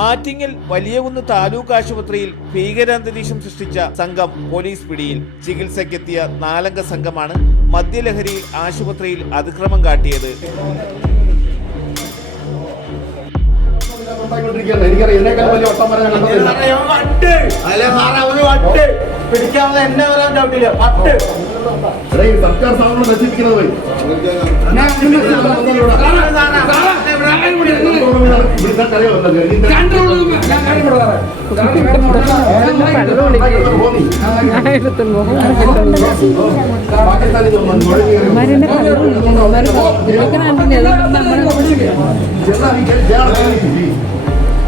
ആറ്റിങ്ങൽ വലിയകുന്ന് താലൂക്ക് ആശുപത്രിയിൽ ഭീകരാന്തരീക്ഷം സൃഷ്ടിച്ച സംഘം പോലീസ് പിടിയിൽ ചികിത്സയ്ക്കെത്തിയ നാലംഗ സംഘമാണ് മദ്യലഹരിയിൽ ആശുപത്രിയിൽ അതിക്രമം കാട്ടിയത്. പിടിക്കാതെ എന്നെ വരാൻ ചവിട്ടില്ല പട്ട് സർക്കാർ നശിപ്പിക്കുന്നത് മരുന്ന്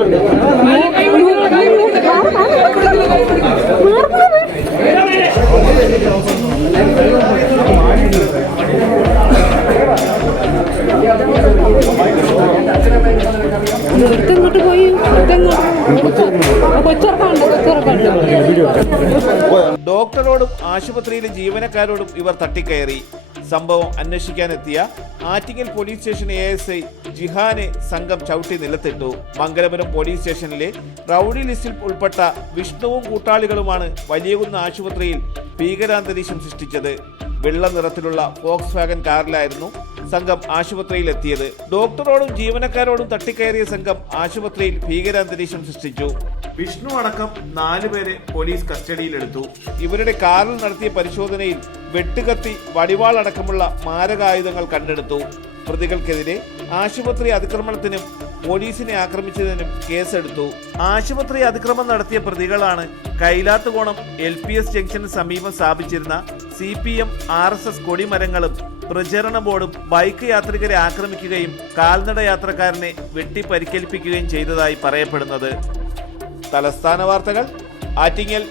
ഇങ്ങോട്ട് ഡോക്ടറോടും ആശുപത്രിയിലെ ജീവനക്കാരോടും ഇവർ തട്ടിക്കയറി. സംഭവം അന്വേഷിക്കാനെത്തിയ Attingal police station A S I ജിഹാനെ സംഘം ചവിട്ടി നിലത്തിട്ടു. മംഗലപുരം പോലീസ് സ്റ്റേഷനിലെ റൌഡി ലിസ്റ്റിൽ ഉൾപ്പെട്ട വിഷ്ണുവും കൂട്ടാളികളുമാണ് വലിയകുന്ന് ആശുപത്രിയിൽ ഭീകരാന്തരീക്ഷം സൃഷ്ടിച്ചത്. വെള്ള നിറത്തിലുള്ള ഫോക്സ് വാഗൻ കാറിലായിരുന്നു സംഘം ആശുപത്രിയിൽ എത്തിയത് ഡോക്ടറോടും ജീവനക്കാരോടും തട്ടിക്കയറിയ സംഘം ആശുപത്രിയിൽ ഭീകരാന്തരീക്ഷം സൃഷ്ടിച്ചു. വിഷ്ണു അടക്കം നാലുപേരെ പോലീസ് കസ്റ്റഡിയിലെടുത്തു. ഇവരുടെ കാറിൽ നടത്തിയ പരിശോധനയിൽ വെട്ടുകത്തി വടിവാൾ അടക്കമുള്ള മാരകായുധങ്ങൾ കണ്ടെടുത്തു. പ്രതികൾക്കെതിരെ ആശുപത്രി അതിക്രമണത്തിനും പോലീസിനെ ആക്രമിച്ചതിനും കേസെടുത്തു. ആശുപത്രി അതിക്രമം നടത്തിയ പ്രതികളാണ് കൈലാത്തുകോണം എൽ പി എസ് ജംഗ്ഷന് സമീപം സ്ഥാപിച്ചിരുന്ന C P M R S S കൊടിമരങ്ങളും പ്രചരണ ബോർഡും ബൈക്ക് യാത്രികരെ ആക്രമിക്കുകയും കാൽനട യാത്രക്കാരനെ വെട്ടി പരിക്കേൽപ്പിക്കുകയും ചെയ്തതായി പറയപ്പെടുന്നത്. തലസ്ഥാന വാർത്തകൾ. ആറ്റിങ്ങൽ